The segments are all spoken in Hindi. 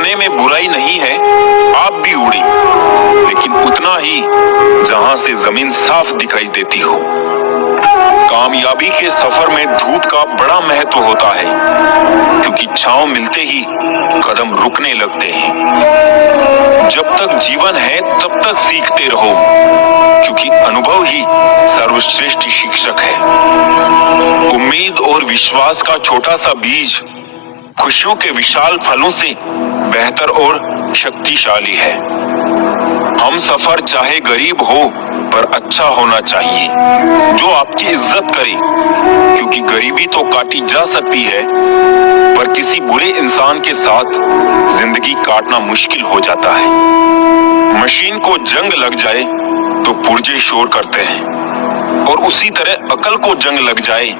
उड़ने में बुराई नहीं है, आप भी उड़े, लेकिन उतना ही जहां से जमीन साफ दिखाई देती हो। कामयाबी के सफर में धूप का बड़ा महत्व होता है, क्योंकि छांव मिलते ही कदम रुकने लगते हैं। जब तक जीवन है तब तक सीखते रहो, क्योंकि अनुभव ही सर्वश्रेष्ठ शिक्षक है। उम्मीद और विश्वास का छोटा सा बीज खुशियों के विशाल फलों से बेहतर और शक्तिशाली है। हम सफर चाहे गरीब हो पर अच्छा होना चाहिए, जो आपकी इज्जत करे, क्योंकि गरीबी तो काटी जा सकती है, पर किसी बुरे इंसान के साथ जिंदगी काटना मुश्किल हो जाता है। मशीन को जंग लग जाए तो पुर्जे शोर करते हैं, और उसी तरह अकल को जंग लग जाए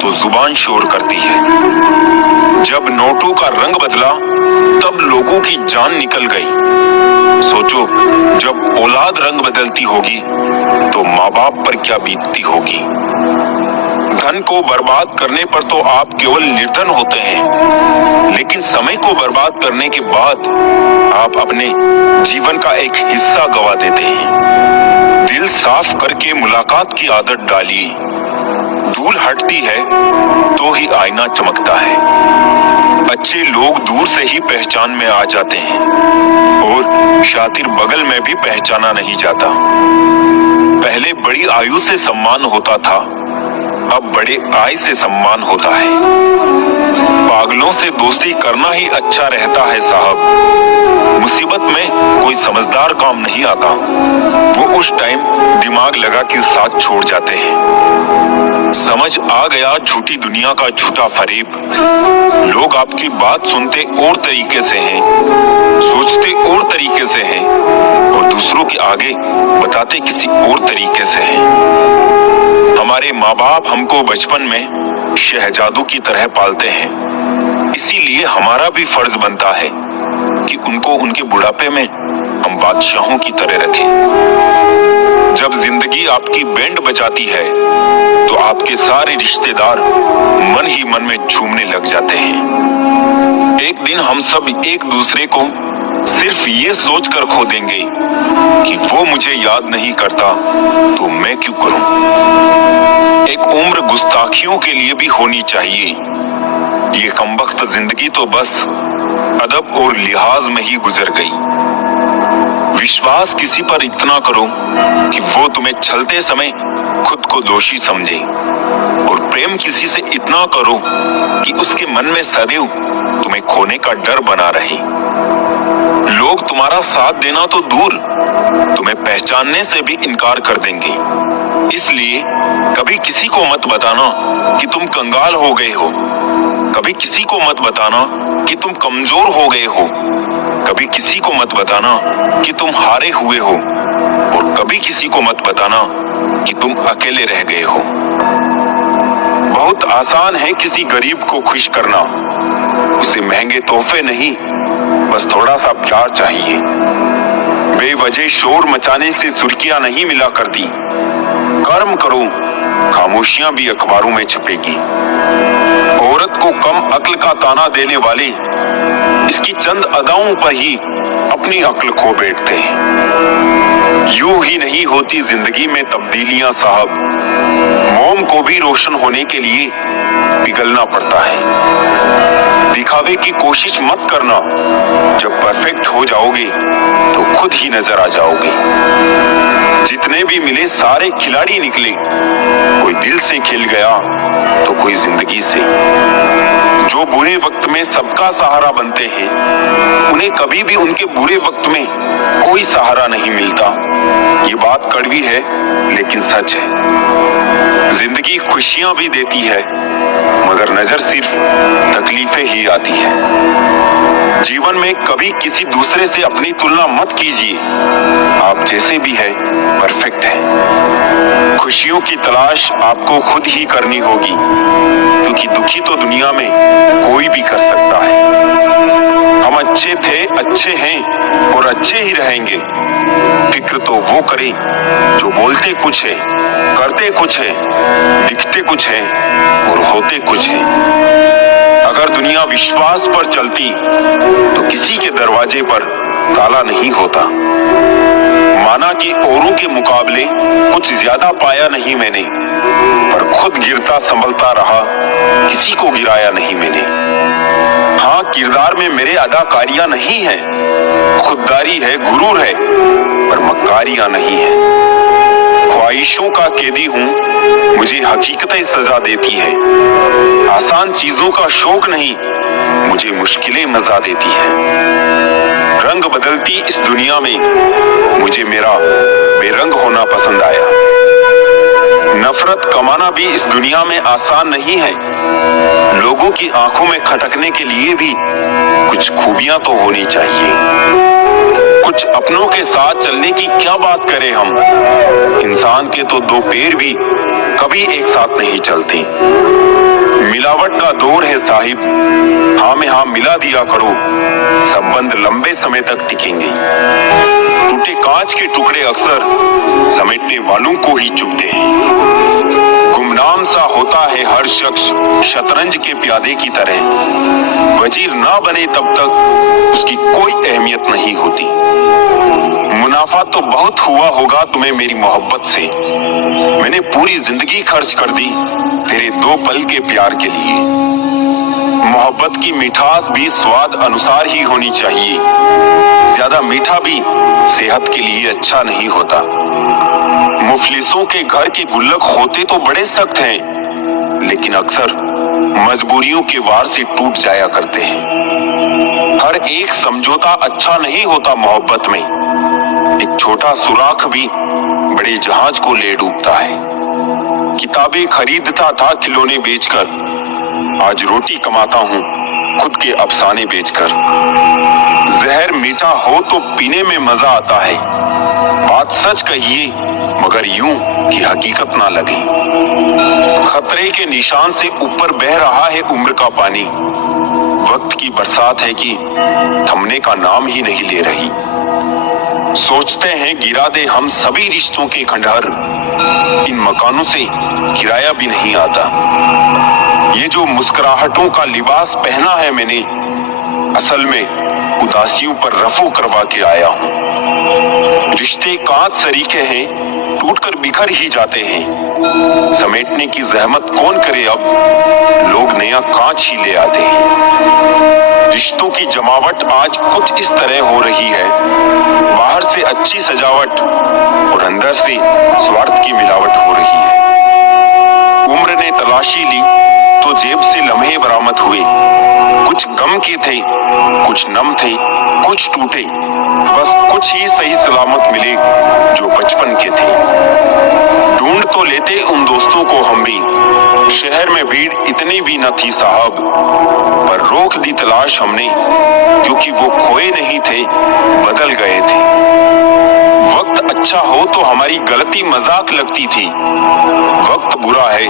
तो जुबान शोर करती है। जब नोटों का रंग बदला तब लोगों की जान निकल गई। सोचो, जब औलाद रंग बदलती होगी तो माँ बाप पर क्या बीतती होगी। धन को बर्बाद करने पर तो आप केवल निर्धन होते हैं, लेकिन समय को बर्बाद करने के बाद आप अपने जीवन का एक हिस्सा गवा देते हैं। दिल साफ करके मुलाकात की आदत डालिए। धूल हटती है तो ही आईना चमकता है। अच्छे लोग दूर से ही पहचान में आ जाते हैं, और शातिर बगल में भी पहचाना नहीं जाता। पहले बड़ी आयु से सम्मान होता था, अब बड़े आय से सम्मान होता है। पागलों से दोस्ती करना ही अच्छा रहता है साहब। मुसीबत में कोई समझदार काम नहीं आता, वो उस टाइम दिमाग लगा के साथ छोड़ जाते हैं। समझ आ गया झूठी दुनिया का झूठा फरेब। लोग आपकी बात सुनते और तरीके से हैं, सोचते और तरीके से हैं, और दूसरों के आगे बताते किसी और तरीके से हैं। हमारे माँ बाप हमको बचपन में शहजादों की तरह पालते हैं, इसीलिए हमारा भी फर्ज बनता है कि उनको उनके बुढ़ापे में हम बादशाहों की तरह रखें। जब जिंदगी आपकी बैंड बजाती है तो आपके सारे रिश्तेदार मन ही मन में झूमने लग जाते हैं। एक दिन हम सब एक दूसरे को सिर्फ ये सोचकर खो देंगे कि वो मुझे याद नहीं करता तो मैं क्यों करूं। एक उम्र गुस्ताखियों के लिए भी होनी चाहिए। ये कमबख्त जिंदगी तो बस अदब और लिहाज में ही गुजर गई। विश्वास किसी पर इतना करो कि वो तुम्हें छलते समय खुद को दोषी समझे, और प्रेम किसी से इतना करो कि उसके मन में सदैव तुम्हें खोने का डर बना रहे। लोग तुम्हारा साथ देना तो दूर, तुम्हें पहचानने से भी इनकार कर देंगे। इसलिए कभी किसी को मत बताना कि तुम कंगाल हो गए हो, कभी किसी को मत बताना कि तुम कमजोर हो गए हो, कभी किसी को मत बताना कि तुम हारे हुए हो, और कभी किसी को मत बताना कि तुम अकेले रह गए हो। बहुत आसान है किसी गरीब को खुश करना, उसे महंगे तोहफे नहीं, बस थोड़ा सा प्यार चाहिए। बेवजह शोर मचाने से सुर्खियां नहीं मिला करती। कर्म करो, खामोशियां भी अखबारों में छपेगी। औरत को कम अक्ल का ताना देने वाले इसकी चंद अदाओं पर ही अपनी अक्ल खो बैठते हैं। यूं ही नहीं होती जिंदगी में तब्दीलियां साहब। मोम को भी रोशन होने के लिए पिघलना पड़ता है। दिखावे की कोशिश मत करना, जब परफेक्ट हो जाओगे तो खुद ही नजर आ जाओगे। जितने भी मिले सारे खिलाड़ी निकले, कोई दिल से खेल गया तो कोई जिंदगी से। जो बुरे वक्त में सबका सहारा बनते हैं, उन्हें कभी भी उनके बुरे वक्त में कोई सहारा नहीं मिलता। ये बात कड़वी है लेकिन सच है। जिंदगी खुशियां भी देती है, मगर नजर सिर्फ तकलीफें ही आती है। जीवन में कभी किसी दूसरे से अपनी तुलना मत कीजिए। आप जैसे भी है परफेक्ट है। खुशियों की तलाश आपको खुद ही करनी होगी, क्योंकि दुखी तो दुनिया में कोई भी कर सकता है। हम अच्छे थे, अच्छे हैं और अच्छे ही रहेंगे। फिक्र तो वो करे जो बोलते कुछ है, करते कुछ है, दिखते कुछ है और होते कुछ है। अगर दुनिया विश्वास पर चलती तो किसी के दरवाजे पर ताला नहीं होता। माना कि औरों के मुकाबले कुछ ज्यादा पाया नहीं मैंने, पर खुद गिरता संभलता रहा, किसी को गिराया नहीं मैंने। हाँ, किरदार में मेरे अदाकारियां नहीं है, खुददारी है, गुरूर है, पर मक्कारियां नहीं है। ख्वाहिशों का कैदी हूं, मुझे हकीकतें सजा देती है। आसान चीजों का शौक नहीं, मुझे मुश्किलें मजा देती है। रंग बदलती इस दुनिया में मुझे मेरा बेरंग होना पसंद आया। नफरत कमाना भी इस दुनिया में आसान नहीं है। लोगों की आंखों में खटकने के लिए भी कुछ खूबियां तो होनी चाहिए। कुछ अपनों के साथ चलने की क्या बात करें हम, इंसान के तो दो पैर भी कभी एक साथ नहीं चलते। मिलावट का दौर है साहिब, हाँ में हाँ मिला दिया करो, संबंध लंबे समय तक टिकेंगे। टूटे कांच के टुकड़े अक्सर समेटने वालों को ही चुभते हैं। गुमनाम सा होता है हर शख्स शतरंज के प्यादे की तरह, वजीर ना बने तब तक उसकी कोई अहमियत नहीं होती। मुनाफा तो बहुत हुआ होगा तुम्हें मेरी मोहब्बत से, मैंने पूरी जिंदगी खर्च कर दी तेरे दो पल के प्यार के लिए। मोहब्बत की मिठास भी स्वाद अनुसार ही होनी चाहिए, ज्यादा मीठा भी सेहत के लिए अच्छा नहीं होता। मुफलिसों के घर के गुल्लक होते तो बड़े सख्त हैं, लेकिन अक्सर मजबूरियों के वार से टूट जाया करते हैं। हर एक समझौता अच्छा नहीं होता मोहब्बत में, एक छोटा सुराख भी बड़े जहाज को ले डूबता है। किताबें खरीदता था खिलौने बेचकर, आज रोटी कमाता हूँ खुद के अफसाने बेचकर। जहर मीठा हो तो पीने में मजा आता है, बात सच कहिए मगर यूं कि हकीकत ना लगे। खतरे के निशान से ऊपर बह रहा है उम्र का पानी, वक्त की बरसात है कि थमने का नाम ही नहीं ले रही। सोचते हैं गिरा दे हम सभी रिश्तों के खंडहर, इन मकानों से किराया भी नहीं आता। ये जो मुस्कुराहटों का लिबास पहना है मैंने, असल में उदासियों पर रफू करवा के आया हूँ। रिश्ते कांच सरीखे हैं, टूटकर बिखर ही जाते हैं। समेटने की जहमत कौन करे अब, लोग नया कांच ही ले आते हैं। रिश्तों की जमावट आज कुछ इस तरह हो रही है, बाहर से अच्छी सजावट और अंदर से स्वार्थ की मिलावट हो रही है। उम्र ने तलाशी ली तो जेब से लम्हे बरामद हुए, कुछ गम के थे, कुछ नम थे, कुछ टूटे, बस कुछ ही सही सलामत मिले जो बचपन के थे। ढूंढ तो लेते उन दोस्तों को हम भी, शहर में भीड़ इतनी भी न थी साहब, पर रोक दी तलाश हमने क्योंकि वो खोए नहीं थे, बदल गए थे। वक्त अच्छा हो तो हमारी गलती मजाक लगती थी, वक्त बुरा है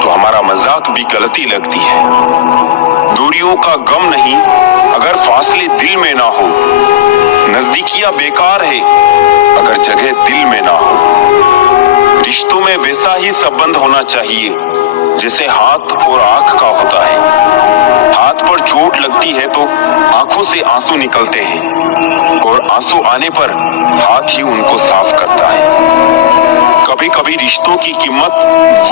तो हमारा मजाक भी गलती लगती है। दूरियों का गम नहीं अगर फासले दिल में ना हो, नजदीकियां बेकार है अगर जगह दिल में ना हो। रिश्तों में वैसा ही संबंध होना चाहिए जैसे हाथ और आंख का होता है। हाथ पर चोट लगती है तो आंखों से आंसू निकलते हैं और आंसू आने पर हाथ ही उनको साफ करता है। कभी कभी रिश्तों की कीमत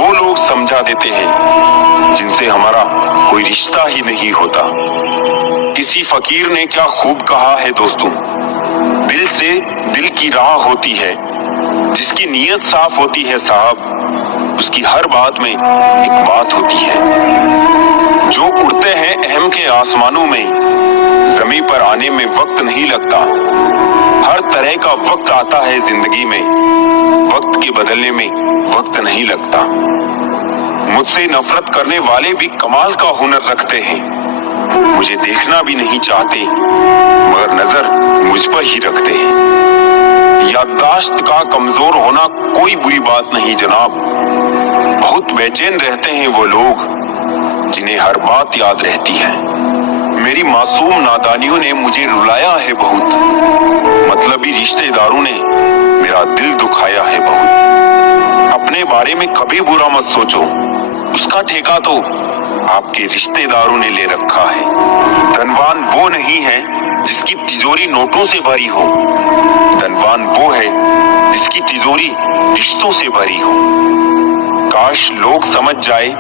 वो लोग समझा देते हैं जिनसे हमारा कोई रिश्ता ही नहीं होता। किसी फकीर ने क्या खूब कहा है दोस्तों, दिल से दिल की राह होती है, जिसकी नीयत साफ होती है साहब, उसकी हर बात में एक बात होती है। जो उड़ते हैं अहम के आसमानों में, जमीन पर आने में वक्त नहीं लगता। हर तरह का वक्त आता है जिंदगी में, वक्त के बदलने में वक्त नहीं लगता। मुझसे नफरत करने वाले भी कमाल का हुनर रखते हैं, मुझे देखना भी नहीं चाहते मगर नजर मुझ पर ही रखते हैं। याददाश्त का कमजोर होना कोई बुरी बात नहीं जनाब, बहुत बेचैन रहते हैं वो लोग जिन्हें हर बात याद रहती है। मेरी मासूम नादानियों ने मुझे रुलाया है बहुत, मतलबी रिश्तेदारों ने मेरा दिल दुखाया है बहुत। अपने बारे में कभी बुरा मत सोचो, उसका ठेका तो आपके रिश्तेदारों ने ले रखा है। धनवान वो नहीं है जिसकी तिजोरी नोटों से भरी हो, धनवान वो है जिसकी तिजोरी रिश्तों से भरी हो। काश लोग समझ जाए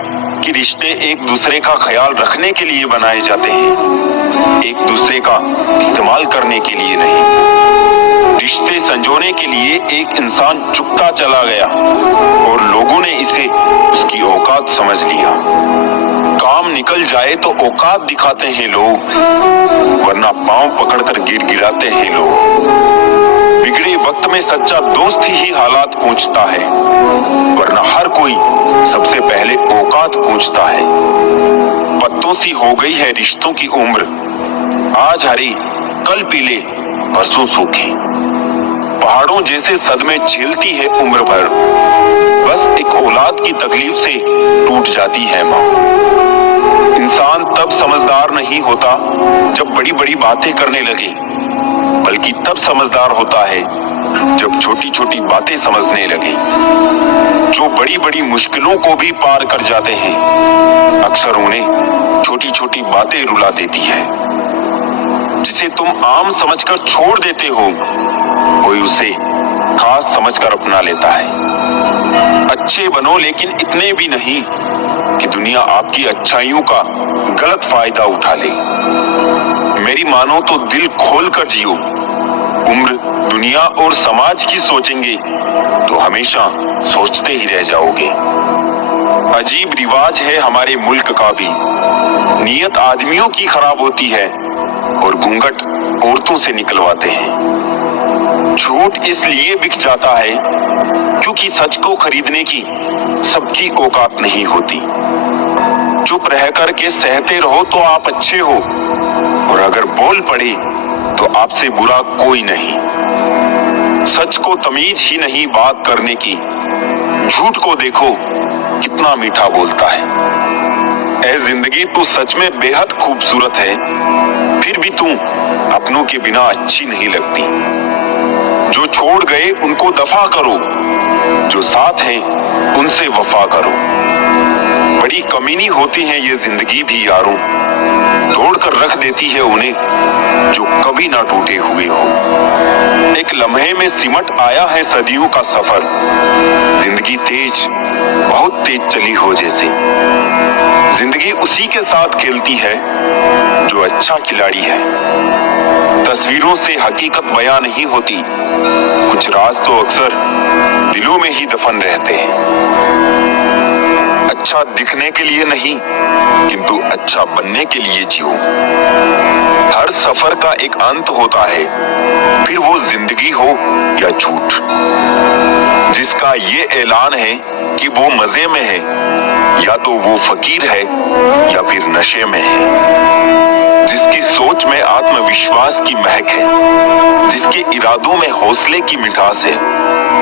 कि रिश्ते एक दूसरे का ख्याल रखने के लिए बनाए जाते हैं, एक दूसरे का इस्तेमाल करने के लिए नहीं। रिश्ते संजोने के लिए एक इंसान चुकता चला गया और लोगों ने इसे उसकी औकात समझ लिया। काम निकल जाए तो औकात दिखाते हैं लोग, वरना पांव पकड़कर गिड़गिड़ाते हैं लोग। बिगड़े वक्त में सच्चा दोस्त ही हालात पूछता है, वरना हर कोई सबसे पहले औकात पूछता है। पत्तों सी हो गई है रिश्तों की उम्र, आज हरी कल पीले परसों सूखी। पहाड़ों जैसे सदमे झेलती है उम्र भर, बस एक औलाद की तकलीफ से टूट जाती है माँ। इंसान तब समझदार नहीं होता जब बड़ी बड़ी बातें करने लगे, बल्कि तब समझदार होता है जब छोटी छोटी बातें समझने लगे। जो बड़ी बड़ी मुश्किलों को भी पार कर जाते हैं, अक्सर उन्हें छोटी छोटी बातें रुला देती है। जिसे तुम आम समझकर छोड़ देते हो, कोई उसे खास समझकर अपना लेता है। अच्छे बनो, लेकिन इतने भी नहीं कि दुनिया आपकी अच्छाइयों का गलत फायदा उठा ले। मेरी मानो तो दिल खोल कर जियो। उम्र, दुनिया और समाज की सोचेंगे तो हमेशा सोचते ही रह जाओगे। अजीब रिवाज है हमारे मुल्क का भी, नीयत आदमियों की खराब होती है और घूंघट औरतों से निकलवाते हैं। झूठ इसलिए बिक जाता है क्योंकि सच को खरीदने की सबकी औकात नहीं होती। चुप रह करके सहते रहो तो आप अच्छे हो, और अगर बोल पड़े तो आपसे बुरा कोई नहीं। सच को तमीज ही नहीं बात करने की, झूठ को देखो कितना मीठा बोलता है। ऐ जिंदगी तू सच में बेहद खूबसूरत है, फिर भी तू अपनों के बिना अच्छी नहीं लगती। जो छोड़ गए उनको दफा करो, जो साथ हैं उनसे वफा करो। बड़ी कमीनी होती है ये जिंदगी भी यारों, तोड़ कर रख देती है उन्हें जो कभी ना टूटे हुए हो। एक लम्हे में सिमट आया है सदियों का सफर, जिंदगी तेज, बहुत तेज चली हो जैसे। जिंदगी उसी के साथ खेलती है जो अच्छा खिलाड़ी है। तस्वीरों से हकीकत बयां नहीं होती, कुछ राज तो अक्सर दिलों में ही दफन रहते हैं। अच्छा दिखने के लिए नहीं, किंतु अच्छा बनने के लिए जियो। हर सफर का एक अंत होता है, फिर वो जिंदगी हो या झूठ। जिसका ये ऐलान है कि वो मजे में है, या तो वो फकीर है या फिर नशे में है। जिसकी सोच में आत्मविश्वास की महक है, जिसके इरादों में हौसले की मिठास है,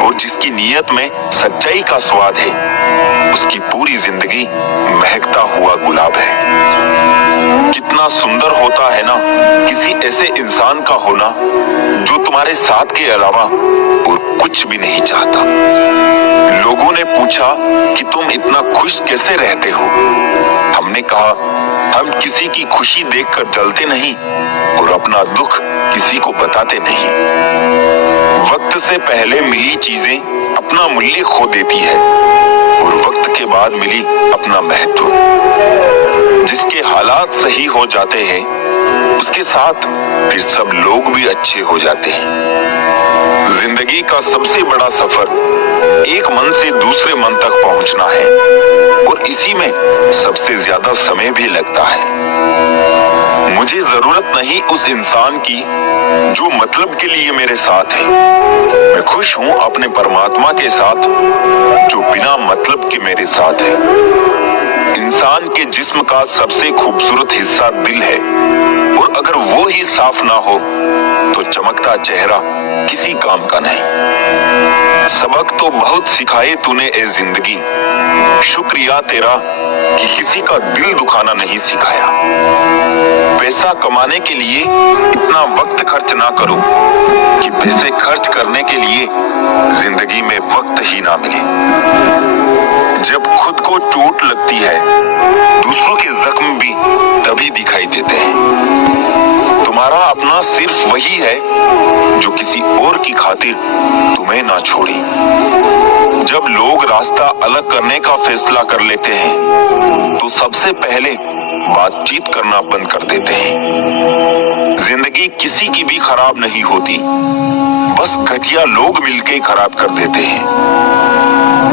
और जिसकी नीयत में सच्चाई का स्वाद है, उसकी पूरी जिंदगी महकता हुआ गुलाब है। कितना सुंदर होता है ना किसी ऐसे इंसान का होना जो तुम्हारे साथ के अलावा और कुछ भी नहीं चाहता। लोगों ने पूछा कि तुम इतना खुश कैसे रहते हो। हमने कहा, हम किसी की खुशी देखकर जलते नहीं और अपना दुख किसी को बताते नहीं। वक्त से पहले मिली चीजें अपना मूल्य खो देती है, और वक्त के बाद मिली अपना महत्व। जिसके हालात सही हो जाते हैं, उसके साथ फिर सब लोग भी अच्छे हो जाते हैं। जिंदगी का सबसे बड़ा सफर एक मन से दूसरे मन तक पहुंचना है, और इसी में सबसे ज्यादा समय भी लगता है। मुझे जरूरत नहीं उस इंसान की जो मतलब के लिए मेरे साथ है। मैं खुश हूं अपने परमात्मा के साथ जो बिना मतलब के मेरे साथ है। इंसान के जिस्म का सबसे खूबसूरत हिस्सा दिल है, और अगर वो ही साफ ना हो तो चमकता चेहरा किसी काम का नहीं। सबक तो बहुत सिखाए तूने ए जिंदगी, शुक्रिया तेरा कि किसी का दिल दुखाना नहीं सिखाया। पैसा कमाने के लिए इतना वक्त खर्च ना करो कि पैसे खर्च करने के लिए जिंदगी में वक्त ही ना मिले। जब खुद को चोट लगती है, दूसरों के जख्म भी तभी दिखाई देते हैं। तुम्हारा अपना सिर्फ वही है जो किसी और की खातिर तुम्हें ना छोड़े। जब लोग रास्ता अलग करने का फैसला कर लेते हैं, तो सबसे पहले बातचीत करना बंद कर देते हैं। जिंदगी किसी की भी खराब नहीं होती, बस घटिया लोग मिलके खराब कर देते हैं।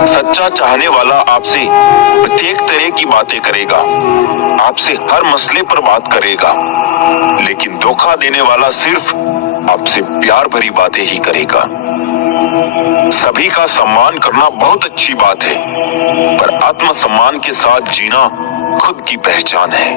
सच्चा चाहने वाला आपसे प्रत्येक तरह की बातें करेगा, आपसे हर मसले पर बात करेगा, लेकिन धोखा देने वाला सिर्फ आपसे प्यार भरी बातें ही करेगा। सभी का सम्मान करना बहुत अच्छी बात है, पर आत्मसम्मान के साथ जीना खुद की पहचान है।